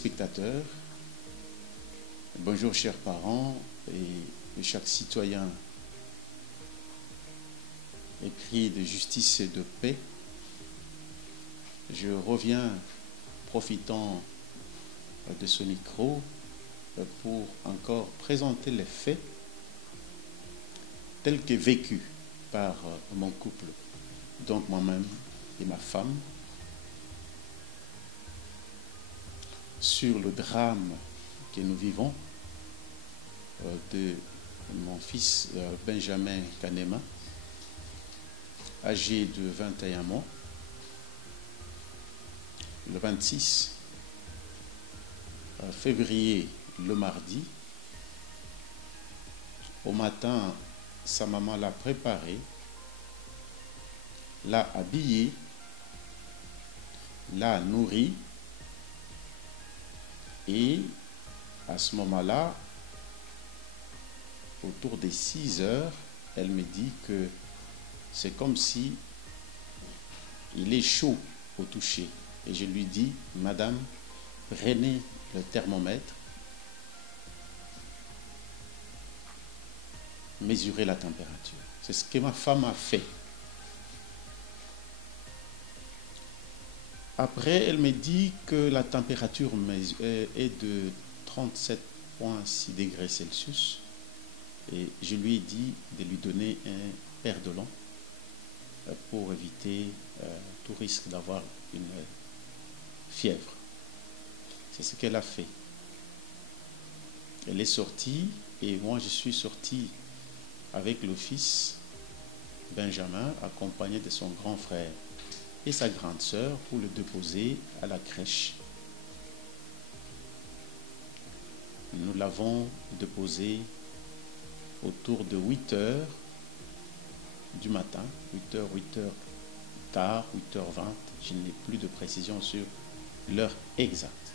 téléspectateurs, bonjour chers parents et chaque citoyen épris de justice et de paix. Je reviens profitant de ce micro pour encore présenter les faits tels que vécus par mon couple, donc moi-même et ma femme, sur le drame que nous vivons de mon fils Benjamin Kanema, âgé de 21 mois, le 26 février, le mardi. Au matin, sa maman l'a préparé, l'a habillé, l'a nourri, et à ce moment-là, autour des 6 heures, elle me dit que c'est comme si il est chaud au toucher. Et je lui dis, Madame, prenez le thermomètre, mesurez la température. C'est ce que ma femme a fait. Après, elle me dit que la température est de 37,6 degrés Celsius. Et je lui ai dit de lui donner un Perdolon pour éviter tout risque d'avoir une fièvre. C'est ce qu'elle a fait. Elle est sortie et moi je suis sorti avec le fils Benjamin, accompagné de son grand frère et sa grande sœur pour le déposer à la crèche. Nous l'avons déposé autour de 8 heures du matin, 8 heures tard, 8h20, je n'ai plus de précision sur l'heure exacte.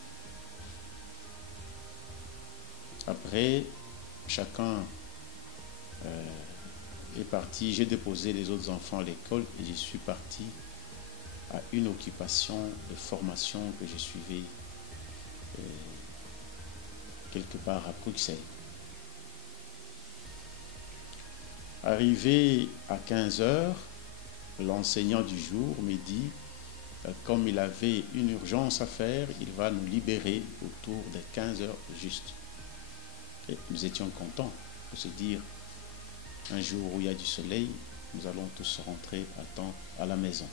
Après, chacun est parti, j'ai déposé les autres enfants à l'école et je suis parti à une occupation de formation que je suivais quelque part à Bruxelles. Arrivé à 15 heures, l'enseignant du jour me dit, comme il avait une urgence à faire, il va nous libérer autour des 15 heures juste. Et nous étions contents de se dire, un jour où il y a du soleil, nous allons tous rentrer à temps à la maison.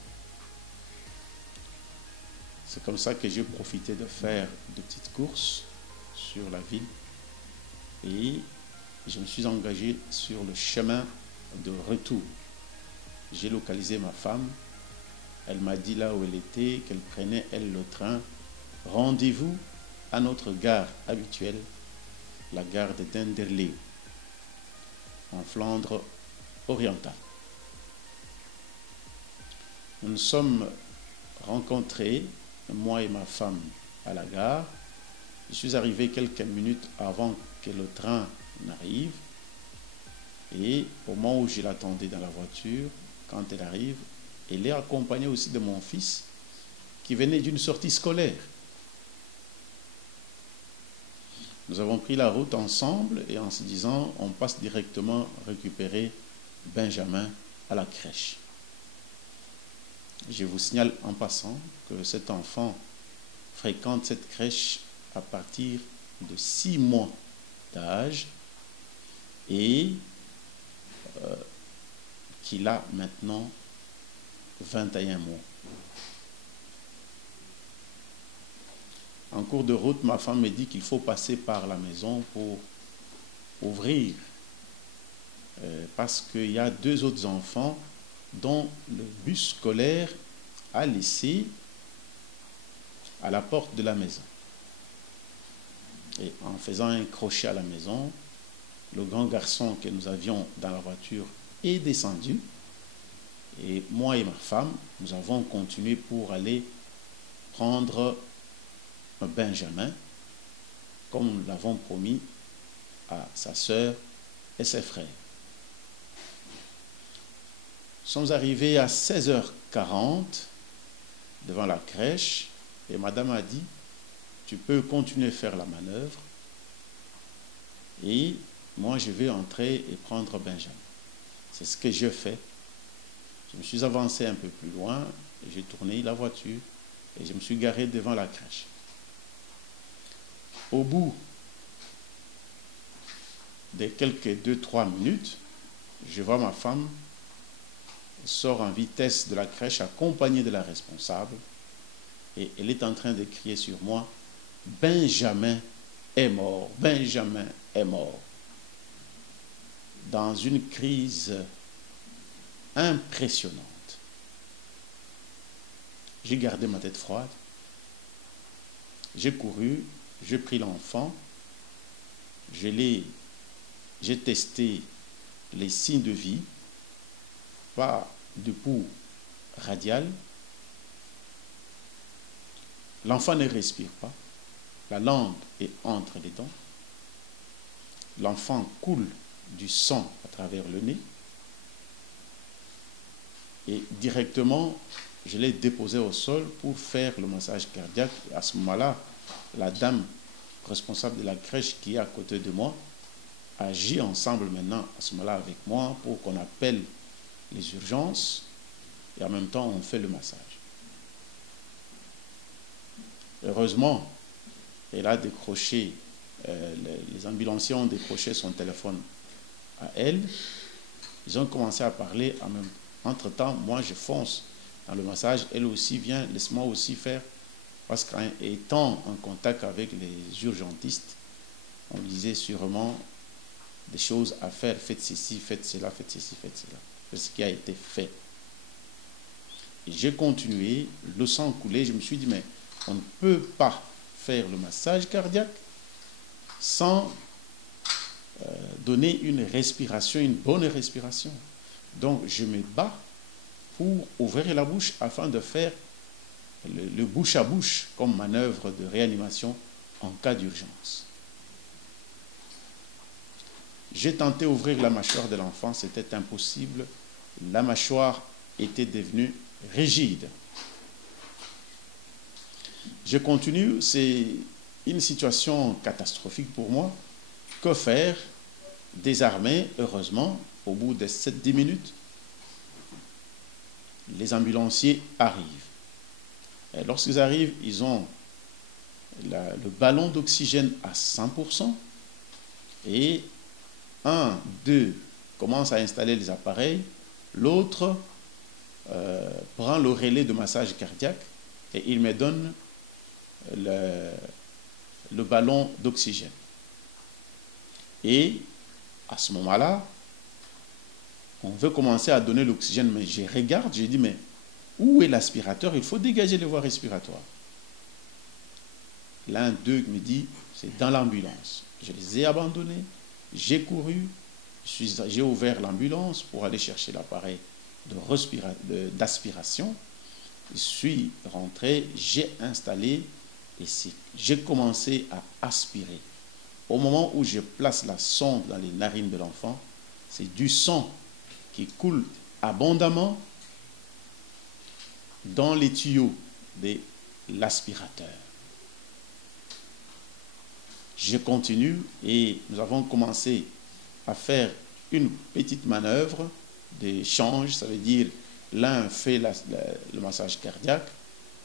C'est comme ça que j'ai profité de faire de petites courses sur la ville et je me suis engagé sur le chemin de retour. J'ai localisé ma femme. Elle m'a dit là où elle était, qu'elle prenait, elle, le train. Rendez-vous à notre gare habituelle, la gare de Denderleeuw, en Flandre orientale. Nous nous sommes rencontrés, moi et ma femme, à la gare. Je suis arrivé quelques minutes avant que le train n'arrive. Et au moment où je l'attendais dans la voiture, quand elle arrive, elle est accompagnée aussi de mon fils qui venait d'une sortie scolaire. Nous avons pris la route ensemble et en se disant, on passe directement récupérer Benjamin à la crèche. Je vous signale en passant que cet enfant fréquente cette crèche à partir de 6 mois d'âge et qu'il a maintenant 21 mois. En cours de route, ma femme me dit qu'il faut passer par la maison pour ouvrir parce qu'il y a 2 autres enfants dont le bus scolaire a laissé à la porte de la maison. Et en faisant un crochet à la maison, le grand garçon que nous avions dans la voiture est descendu et moi et ma femme, nous avons continué pour aller prendre Benjamin comme nous l'avons promis à sa sœur et ses frères. Nous sommes arrivés à 16h40 devant la crèche et madame a dit tu peux continuer à faire la manœuvre et moi je vais entrer et prendre Benjamin. C'est ce que je fais. Je me suis avancé un peu plus loin, j'ai tourné la voiture et je me suis garé devant la crèche. Au bout de quelques 2-3 minutes, je vois ma femme sort en vitesse de la crèche accompagnée de la responsable et elle est en train de crier sur moi, « Benjamin est mort, Benjamin est mort » dans une crise impressionnante. J'ai gardé ma tête froide. J'ai couru, j'ai pris l'enfant, j'ai testé les signes de vie, pas de pouls radial. L'enfant ne respire pas, la langue est entre les dents. L'enfant coule du sang à travers le nez. Et directement, je l'ai déposé au sol pour faire le massage cardiaque. Et à ce moment-là, la dame responsable de la crèche qui est à côté de moi agit ensemble maintenant à ce moment-là avec moi pour qu'on appelle les urgences et en même temps on fait le massage. Heureusement, elle a décroché, les ambulanciers ont décroché son téléphone à elle. Ils ont commencé à parler en même temps. Entre-temps, moi, je fonce dans le massage. Elle aussi vient, laisse-moi aussi faire. Parce qu'étant en contact avec les urgentistes, on disait sûrement des choses à faire. Faites ceci, faites cela, faites ceci, faites cela. C'est ce qui a été fait. Et j'ai continué, le sang coulait. Je me suis dit, mais on ne peut pas faire le massage cardiaque sans donner une respiration, une bonne respiration. Donc, je me bats pour ouvrir la bouche afin de faire le bouche à bouche comme manœuvre de réanimation en cas d'urgence. J'ai tenté d'ouvrir la mâchoire de l'enfant, c'était impossible. La mâchoire était devenue rigide. Je continue, c'est une situation catastrophique pour moi. Que faire? Désarmé, heureusement, au bout de 7-10 minutes, les ambulanciers arrivent. Et lorsqu'ils arrivent, ils ont le ballon d'oxygène à 100% et un d'eux commence à installer les appareils, l'autre prend le relais de massage cardiaque et il me donne le ballon d'oxygène. Et à ce moment-là, on veut commencer à donner l'oxygène, mais je regarde, je dis, mais où est l'aspirateur? Il faut dégager les voies respiratoires. L'un d'eux me dit, c'est dans l'ambulance. Je les ai abandonnés, j'ai couru, j'ai ouvert l'ambulance pour aller chercher l'appareil d'aspiration. Je suis rentré, j'ai installé et j'ai commencé à aspirer. Au moment où je place la sonde dans les narines de l'enfant, c'est du sang qui coule abondamment dans les tuyaux de l'aspirateur. Je continue et nous avons commencé à faire une petite manœuvre d'échange, ça veut dire l'un fait le massage cardiaque,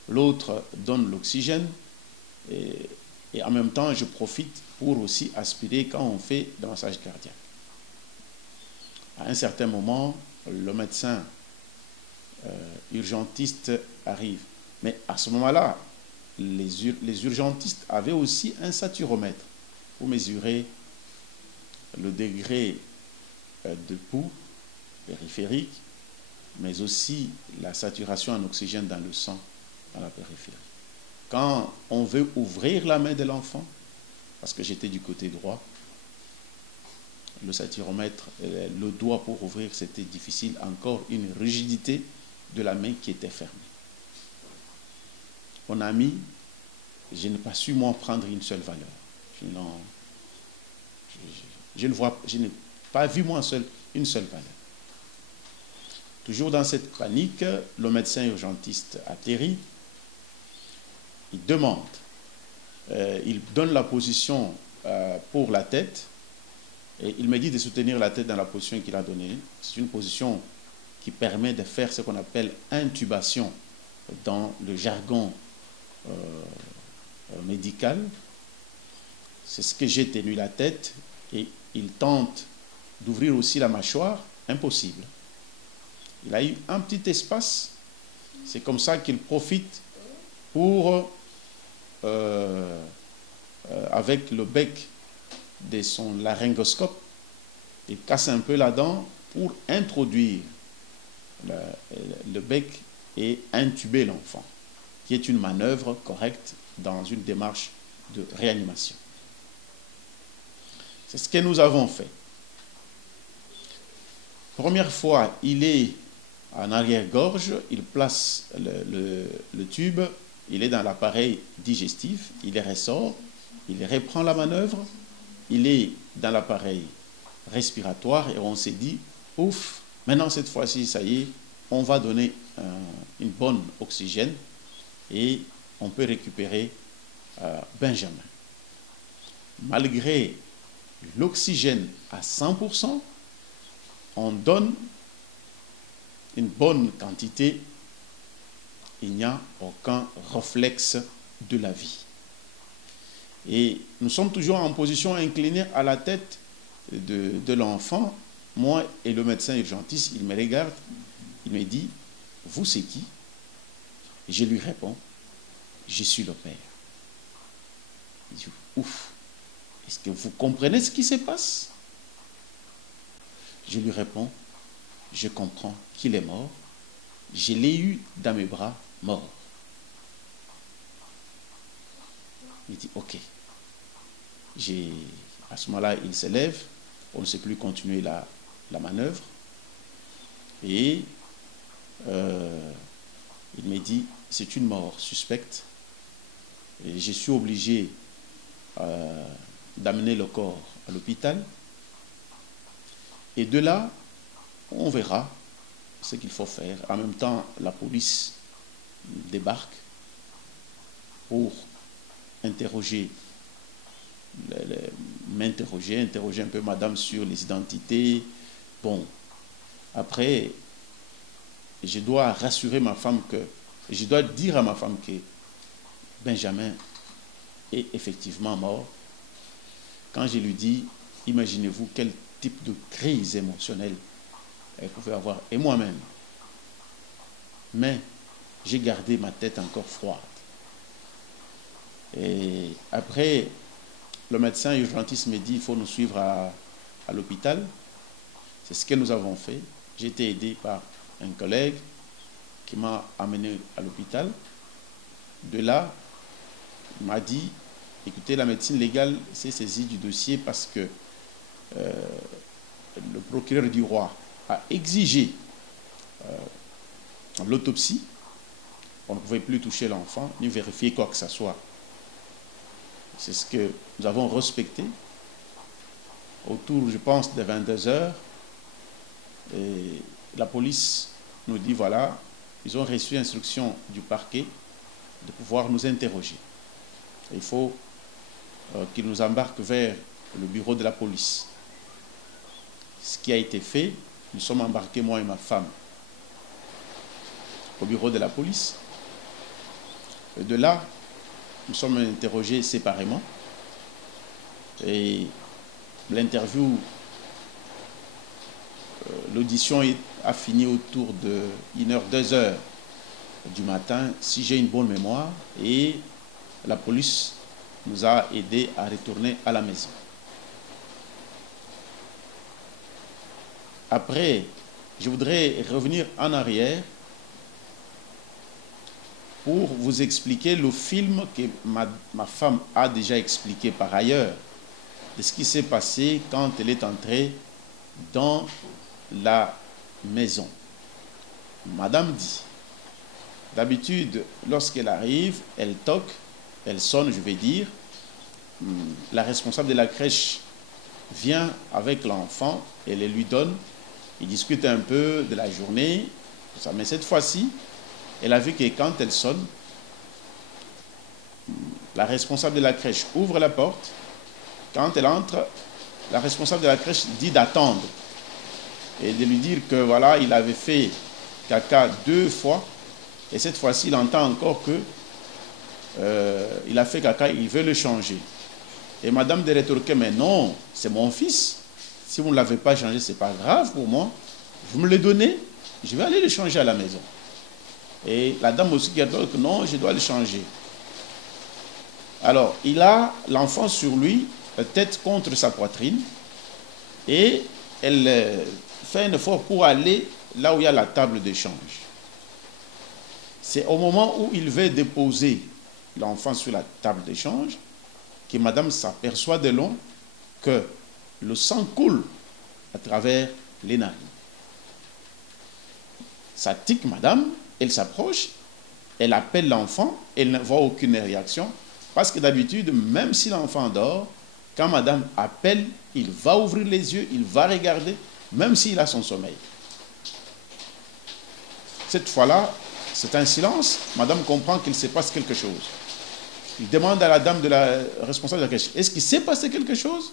l'autre donne l'oxygène et en même temps je profite pour aussi aspirer quand on fait le massage cardiaque. À un certain moment, le médecin urgentiste arrive. Mais à ce moment-là, les urgentistes avaient aussi un saturomètre pour mesurer le degré de pouls périphérique, mais aussi la saturation en oxygène dans le sang à la périphérie. Quand on veut ouvrir la main de l'enfant, parce que j'étais du côté droit, le saturomètre, le doigt pour ouvrir, c'était difficile, encore une rigidité de la main qui était fermée. Mon ami, je n'ai pas su moi prendre une seule valeur. Je n'ai pas vu moi une seule valeur. Toujours dans cette panique, le médecin urgentiste atterrit. Il demande, il donne la position pour la tête et il me dit de soutenir la tête dans la position qu'il a donnée. C'est une position qui permet de faire ce qu'on appelle intubation dans le jargon médical. C'est ce que j'ai tenu la tête et il tente d'ouvrir aussi la mâchoire, impossible. Il a eu un petit espace, c'est comme ça qu'il profite pour, avec le bec de son laryngoscope, il casse un peu la dent pour introduire le bec et intuber l'enfant, qui est une manœuvre correcte dans une démarche de réanimation. C'est ce que nous avons fait. Première fois, il est en arrière-gorge, il place le tube, il est dans l'appareil digestif, il ressort, il reprend la manœuvre, il est dans l'appareil respiratoire et on s'est dit, ouf, maintenant cette fois-ci, ça y est, on va donner une bonne oxygène et on peut récupérer Benjamin. Malgré l'oxygène à 100%, on donne une bonne quantité, il n'y a aucun réflexe de la vie. Et nous sommes toujours en position inclinée à la tête de l'enfant. Moi et le médecin urgentiste, il me regarde, il me dit, vous c'est qui? Je lui réponds, je suis le père. Il dit, ouf, est-ce que vous comprenez ce qui se passe? Je lui réponds, je comprends qu'il est mort. Je l'ai eu dans mes bras, mort. Il dit, ok. À ce moment-là, il se lève. On ne sait plus continuer la manœuvre. Et il me dit, c'est une mort suspecte. Et je suis obligé d'amener le corps à l'hôpital. Et de là, on verra ce qu'il faut faire. En même temps, la police débarque pour interroger un peu madame sur les identités. Bon, après, je dois rassurer ma femme je dois dire à ma femme que Benjamin est effectivement mort. Quand je lui dis, imaginez-vous quel type de crise émotionnelle elle pouvait avoir, et moi-même. Mais j'ai gardé ma tête encore froide. Et après, le médecin urgentiste me dit, il faut nous suivre à l'hôpital. C'est ce que nous avons fait. J'ai été aidé par un collègue qui m'a amené à l'hôpital. De là, il m'a dit, écoutez, la médecine légale s'est saisie du dossier parce que le procureur du roi a exigé l'autopsie. On ne pouvait plus toucher l'enfant, ni vérifier quoi que ce soit. C'est ce que nous avons respecté. Autour, je pense, de 22 heures, et la police nous dit, voilà, ils ont reçu instruction du parquet de pouvoir nous interroger. Il faut qu'ils nous embarquent vers le bureau de la police. Ce qui a été fait, nous sommes embarqués, moi et ma femme, au bureau de la police. Et de là, nous sommes interrogés séparément. Et l'interview, l'audition a fini autour de 1h, 2h du matin, si j'ai une bonne mémoire. Et la police nous a aidés à retourner à la maison. Après, je voudrais revenir en arrière pour vous expliquer le film que ma femme a déjà expliqué par ailleurs, de ce qui s'est passé quand elle est entrée dans la maison. Madame dit, d'habitude, lorsqu'elle arrive, elle toque, elle sonne, je vais dire, la responsable de la crèche vient avec l'enfant, elle le lui donne, ils discutent un peu de la journée, mais cette fois-ci, elle a vu que quand elle sonne, la responsable de la crèche ouvre la porte. Quand elle entre, la responsable de la crèche dit d'attendre et de lui dire que voilà, il avait fait caca 2 fois et cette fois-ci, il entend encore que il a fait caca, il veut le changer. Et madame de rétorquer, mais non, c'est mon fils. Si vous ne l'avez pas changé, ce n'est pas grave pour moi. Vous me le donnez, je vais aller le changer à la maison. Et la dame aussi qui rétorque, non, je dois le changer. Alors, il a l'enfant sur lui, la tête contre sa poitrine, et elle fait un effort pour aller là où il y a la table d'échange. C'est au moment où il veut déposer l'enfant sur la table d'échange que madame s'aperçoit de long que le sang coule à travers les narines. Ça tique madame, elle s'approche, elle appelle l'enfant, elle ne voit aucune réaction, parce que d'habitude, même si l'enfant dort, quand madame appelle, il va ouvrir les yeux, il va regarder, même s'il a son sommeil. Cette fois-là, c'est un silence, madame comprend qu'il se passe quelque chose. Il demande à la dame de la responsable de la crèche, est-ce qu'il s'est passé quelque chose?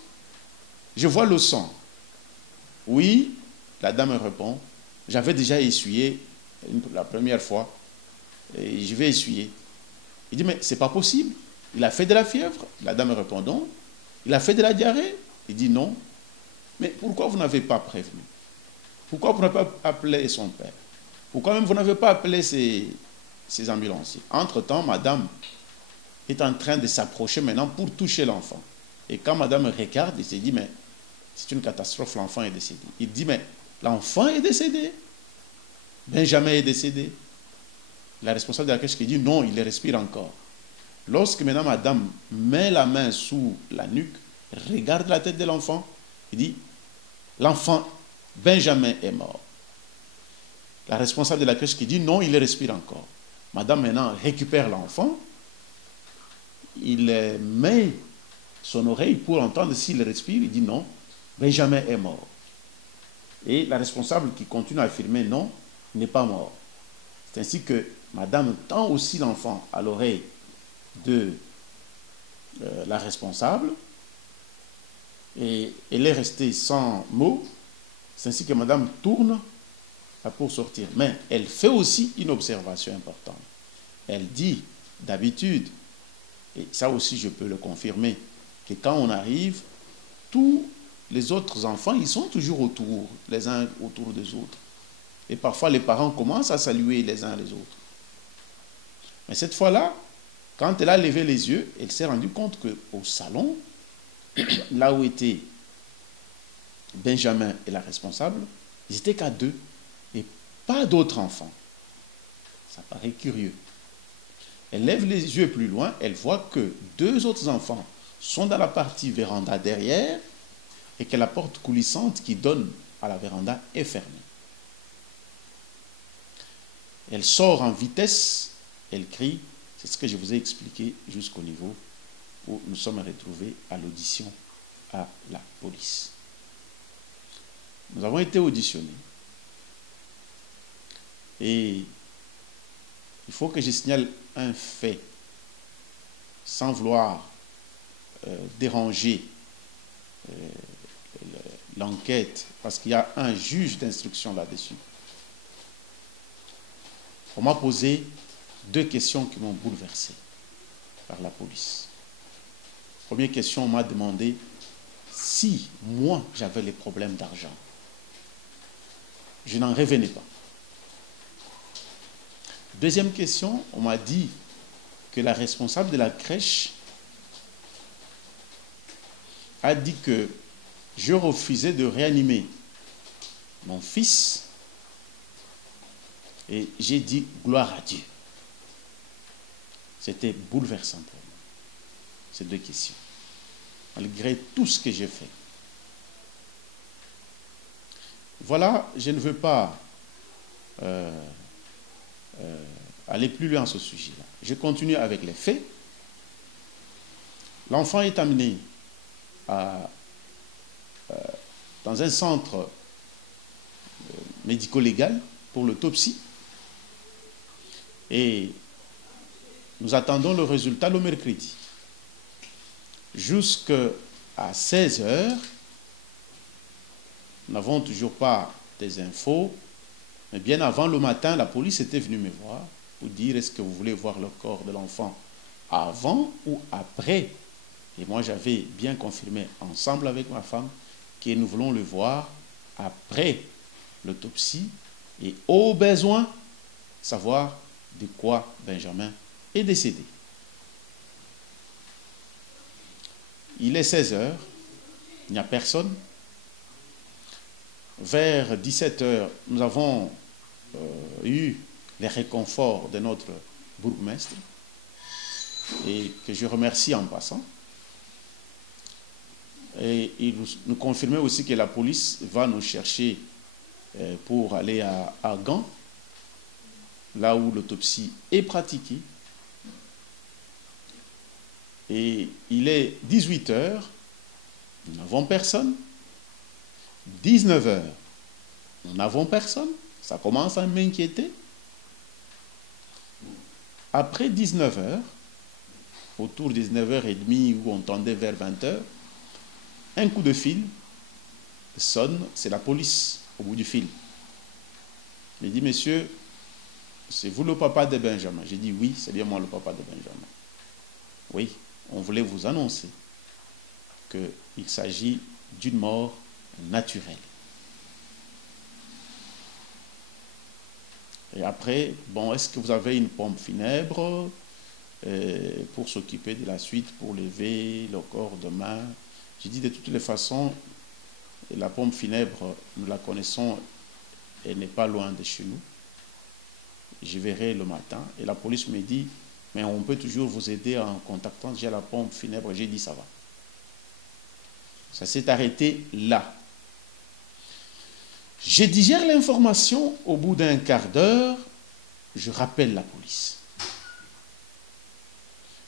Je vois le sang. Oui, la dame répond, j'avais déjà essuyé la première fois, et je vais essuyer. Il dit, mais c'est pas possible, il a fait de la fièvre? La dame répond, non. Il a fait de la diarrhée? Il dit, non. Mais pourquoi vous n'avez pas prévenu? Pourquoi vous n'avez pas appelé son père? Pourquoi même vous n'avez pas appelé ces ambulanciers? Entre-temps, madame est en train de s'approcher maintenant pour toucher l'enfant. Et quand madame regarde, il se dit, mais c'est une catastrophe, l'enfant est décédé. Il dit, mais l'enfant est décédé. Benjamin est décédé. La responsable de la crèche qui dit, non, il respire encore. Lorsque maintenant madame met la main sous la nuque, regarde la tête de l'enfant, il dit, l'enfant, Benjamin est mort. La responsable de la crèche qui dit, non, il respire encore. Madame maintenant récupère l'enfant, il met son oreille pour entendre s'il respire, il dit non, Benjamin est mort. Et la responsable qui continue à affirmer non, il n'est pas mort. C'est ainsi que madame tend aussi l'enfant à l'oreille de la responsable et elle est restée sans mots. C'est ainsi que madame tourne pour sortir. Mais elle fait aussi une observation importante. Elle dit d'habitude, et ça aussi je peux le confirmer, que quand on arrive, tous les autres enfants, ils sont toujours autour, les uns autour des autres. Et parfois les parents commencent à saluer les uns les autres. Mais cette fois-là, quand elle a levé les yeux, elle s'est rendue compte qu'au salon, là où étaient Benjamin et la responsable, ils n'étaient qu'à 2 et pas d'autres enfants. Ça paraît curieux. Elle lève les yeux plus loin, elle voit que 2 autres enfants sont dans la partie véranda derrière et que la porte coulissante qui donne à la véranda est fermée. Elle sort en vitesse, elle crie, c'est ce que je vous ai expliqué jusqu'au niveau où nous sommes retrouvés à l'audition à la police. Nous avons été auditionnés et il faut que je signale un fait sans vouloir déranger l'enquête parce qu'il y a un juge d'instruction là-dessus. On m'a posé 2 questions qui m'ont bouleversé par la police. Première question, on m'a demandé si moi j'avais les problèmes d'argent. Je n'en revenais pas. Deuxième question, on m'a dit que la responsable de la crèche a dit que je refusais de réanimer mon fils et j'ai dit gloire à Dieu. C'était bouleversant pour moi, ces 2 questions, malgré tout ce que j'ai fait. Voilà, je ne veux pas aller plus loin sur ce sujet-là. Je continue avec les faits. L'enfant est amené dans un centre médico-légal pour l'autopsie et nous attendons le résultat le mercredi. Jusqu'à 16 heures, nous n'avons toujours pas des infos. Mais bien avant le matin, la police était venue me voir pour dire est-ce que vous voulez voir le corps de l'enfant avant ou après. Et moi, j'avais bien confirmé ensemble avec ma femme que nous voulons le voir après l'autopsie et au besoin savoir de quoi Benjamin est décédé. Il est 16 heures, il n'y a personne. Vers 17 heures, nous avons eu les réconforts de notre bourgmestre et que je remercie en passant. Et il nous confirmait aussi que la police va nous chercher pour aller à Gand, là où l'autopsie est pratiquée. Et il est 18 heures, nous n'avons personne. 19 heures, nous n'avons personne. Ça commence à m'inquiéter. Après 19 heures, autour de 19h30 où on tendait vers 20 heures, un coup de fil sonne, c'est la police au bout du fil. Il dit, monsieur, c'est vous le papa de Benjamin? J'ai dit, oui, c'est bien moi le papa de Benjamin. Oui, on voulait vous annoncer qu'il s'agit d'une mort naturelle. Et après, bon, est-ce que vous avez une pompe funèbre pour s'occuper de la suite, pour lever le corps demain? J'ai dit de toutes les façons, la pompe funèbre, nous la connaissons, elle n'est pas loin de chez nous. Je verrai le matin. Et la police me dit, mais on peut toujours vous aider en contactant déjà la pompe funèbre. J'ai dit, ça va. Ça s'est arrêté là. Je digère l'information, au bout d'un quart d'heure, je rappelle la police.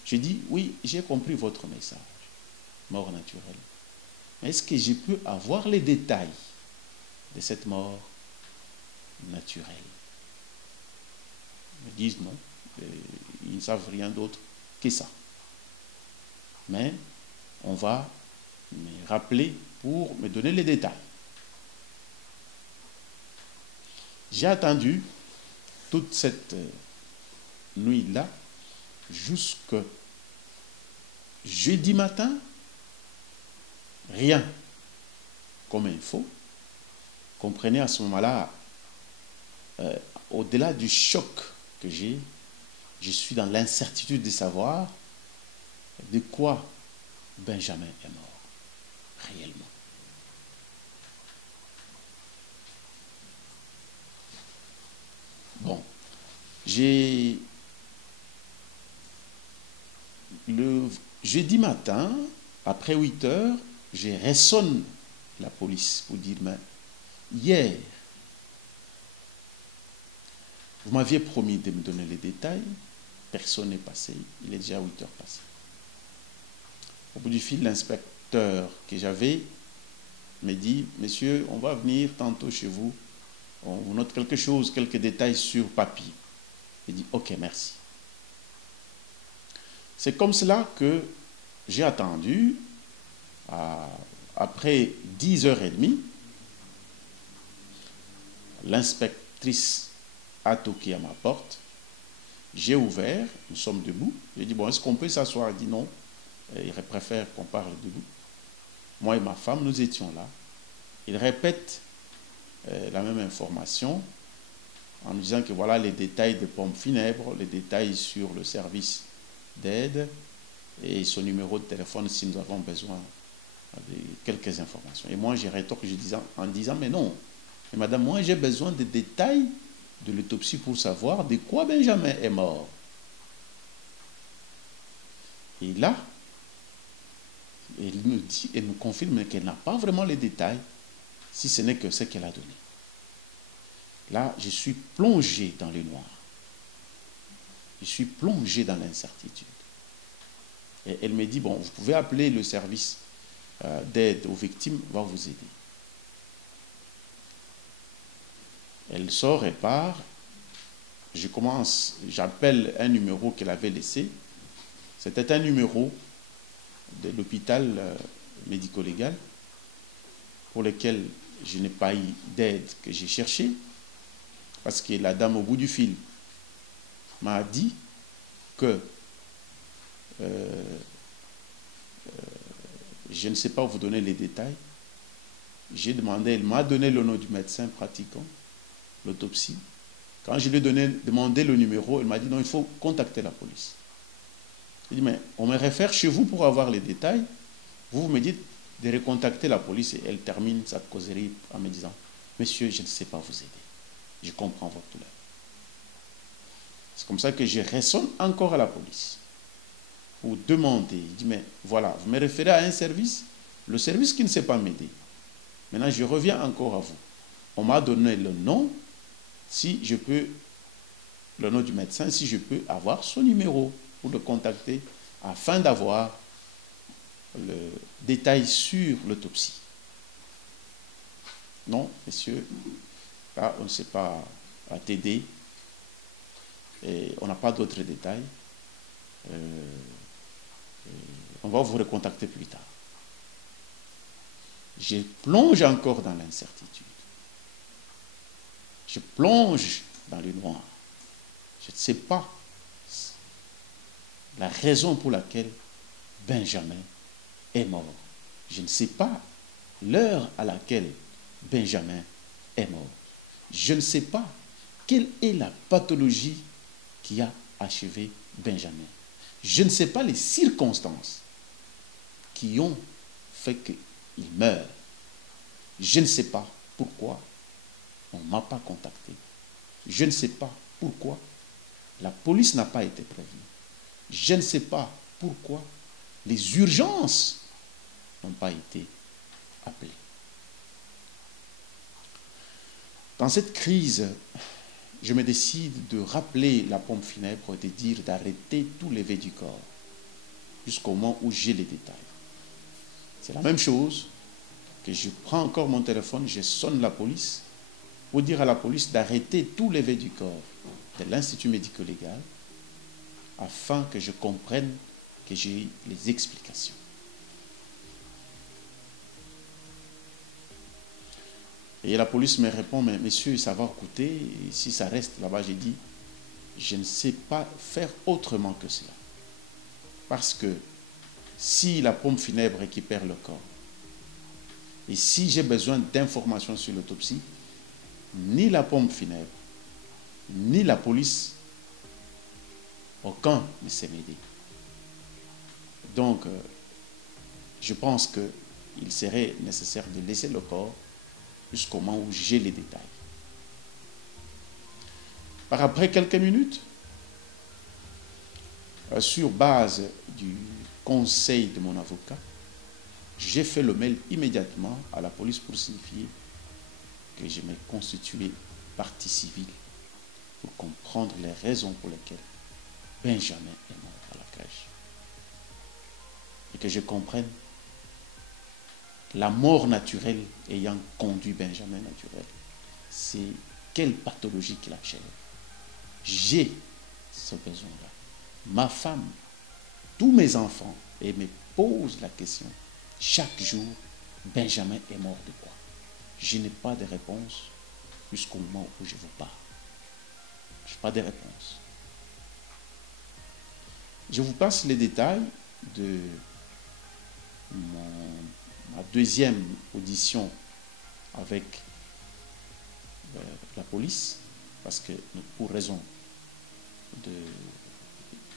Je dis, oui, j'ai compris votre message, mort naturelle. Est-ce que je peux avoir les détails de cette mort naturelle? Ils me disent non, ils ne savent rien d'autre que ça. Mais on va me rappeler pour me donner les détails. J'ai attendu toute cette nuit-là jusqu'à jeudi matin, rien comme info. Comprenez, à ce moment-là, au-delà du choc que j'ai, je suis dans l'incertitude de savoir de quoi Benjamin est mort, réellement. Bon, le jeudi matin, après 8 heures, je ressonne la police pour dire, mais hier, vous m'aviez promis de me donner les détails, personne n'est passé, il est déjà 8 heures passées. Au bout du fil, l'inspecteur que j'avais me dit, monsieur, on va venir tantôt chez vous, on note quelque chose, quelques détails sur papier. Il dit, ok, merci. C'est comme cela que j'ai attendu, après 10h30, l'inspectrice a toqué à ma porte, j'ai ouvert, nous sommes debout, j'ai dit, bon, est-ce qu'on peut s'asseoir? Il dit non, il préfère qu'on parle debout. Moi et ma femme, nous étions là. Il répète la même information en nous disant que voilà les détails des pompes funèbres, les détails sur le service d'aide et son numéro de téléphone si nous avons besoin de quelques informations. Et moi, je rétorque en disant, mais non, mais madame, moi j'ai besoin des détails de l'autopsie pour savoir de quoi Benjamin est mort. Et là, elle nous dit, elle nous confirme qu'elle n'a pas vraiment les détails, si ce n'est que ce qu'elle a donné. Là, je suis plongé dans le noir. Je suis plongé dans l'incertitude. Et elle me dit, bon, vous pouvez appeler le service d'aide aux victimes, va vous aider. Elle sort et part. J'appelle un numéro qu'elle avait laissé. C'était un numéro de l'hôpital médico-légal pour lequel je n'ai pas eu d'aide que j'ai cherché, parce que la dame au bout du fil m'a dit que je ne sais pas vous donner les détails. J'ai demandé, elle m'a donné le nom du médecin pratiquant l'autopsie. Quand je lui ai demandé le numéro, elle m'a dit non, il faut contacter la police. J'ai dit mais on me réfère chez vous pour avoir les détails. Vous me dites de recontacter la police et elle termine sa causerie en me disant monsieur, je ne sais pas vous aider. Je comprends votre douleur. C'est comme ça que je ressonne encore à la police pour demander. Je dis mais voilà, vous me référez à un service, le service qui ne sait pas m'aider. Maintenant, je reviens encore à vous. On m'a donné le nom, si je peux, le nom du médecin, si je peux avoir son numéro pour le contacter afin d'avoir le détail sur l'autopsie. Non, monsieur, là, on ne sait pas t'aider et on n'a pas d'autres détails. On va vous recontacter plus tard. Je plonge encore dans l'incertitude. Je plonge dans le noir. Je ne sais pas la raison pour laquelle Benjamin est mort. Je ne sais pas l'heure à laquelle Benjamin est mort. Je ne sais pas quelle est la pathologie qui a achevé Benjamin. Je ne sais pas les circonstances qui ont fait qu'il meurt. Je ne sais pas pourquoi on ne m'a pas contacté. Je ne sais pas pourquoi la police n'a pas été prévenue. Je ne sais pas pourquoi les urgences n'ont pas été appelées. Dans cette crise, je me décide de rappeler la pompe funèbre et de dire d'arrêter tout lever du corps jusqu'au moment où j'ai les détails. C'est la même chose que je prends encore mon téléphone, je sonne la police pour dire à la police d'arrêter tout lever du corps de l'Institut médico-légal afin que je comprenne, que j'ai les explications. Et la police me répond, mais monsieur, ça va coûter, et si ça reste là-bas, j'ai dit, je ne sais pas faire autrement que cela. Parce que si la pompe funèbre récupère le corps, et si j'ai besoin d'informations sur l'autopsie, ni la pompe funèbre, ni la police, aucun ne sait m'aider. Donc, je pense qu'il serait nécessaire de laisser le corps jusqu'au moment où j'ai les détails. Par après quelques minutes, sur base du conseil de mon avocat, j'ai fait le mail immédiatement à la police pour signifier que je m'ai constitué partie civile pour comprendre les raisons pour lesquelles Benjamin est mort à la crèche. Et que je comprenne la mort naturelle ayant conduit Benjamin naturel, c'est quelle pathologie qu'il achève. J'ai ce besoin-là. Ma femme, tous mes enfants, et me posent la question, chaque jour, Benjamin est mort de quoi? Je n'ai pas de réponse jusqu'au moment où je vous parle. Je n'ai pas de réponse. Je vous passe les détails de ma deuxième audition avec la police, parce que pour raison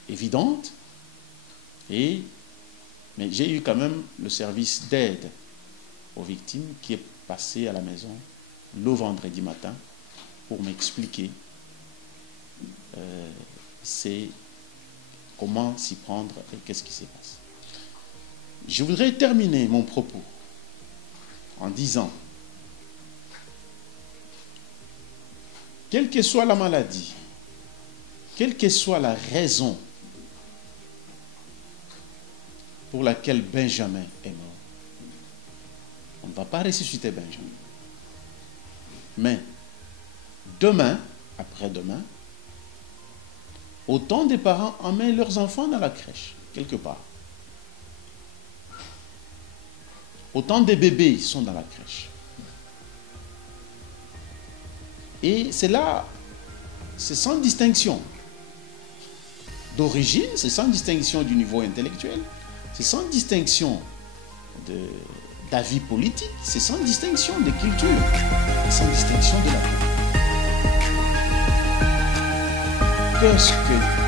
évidente, mais j'ai eu quand même le service d'aide aux victimes qui est passé à la maison le vendredi matin pour m'expliquer comment s'y prendre et qu'est-ce qui se passe. Je voudrais terminer mon propos en disant, quelle que soit la maladie, quelle que soit la raison pour laquelle Benjamin est mort, on ne va pas ressusciter Benjamin. Mais demain, après-demain, autant des parents emmènent leurs enfants dans la crèche, quelque part. Autant de bébés sont dans la crèche. Et c'est là, c'est sans distinction d'origine, c'est sans distinction du niveau intellectuel, c'est sans distinction d'avis politique, c'est sans distinction de culture, sans distinction de la peau. Qu'est-ce que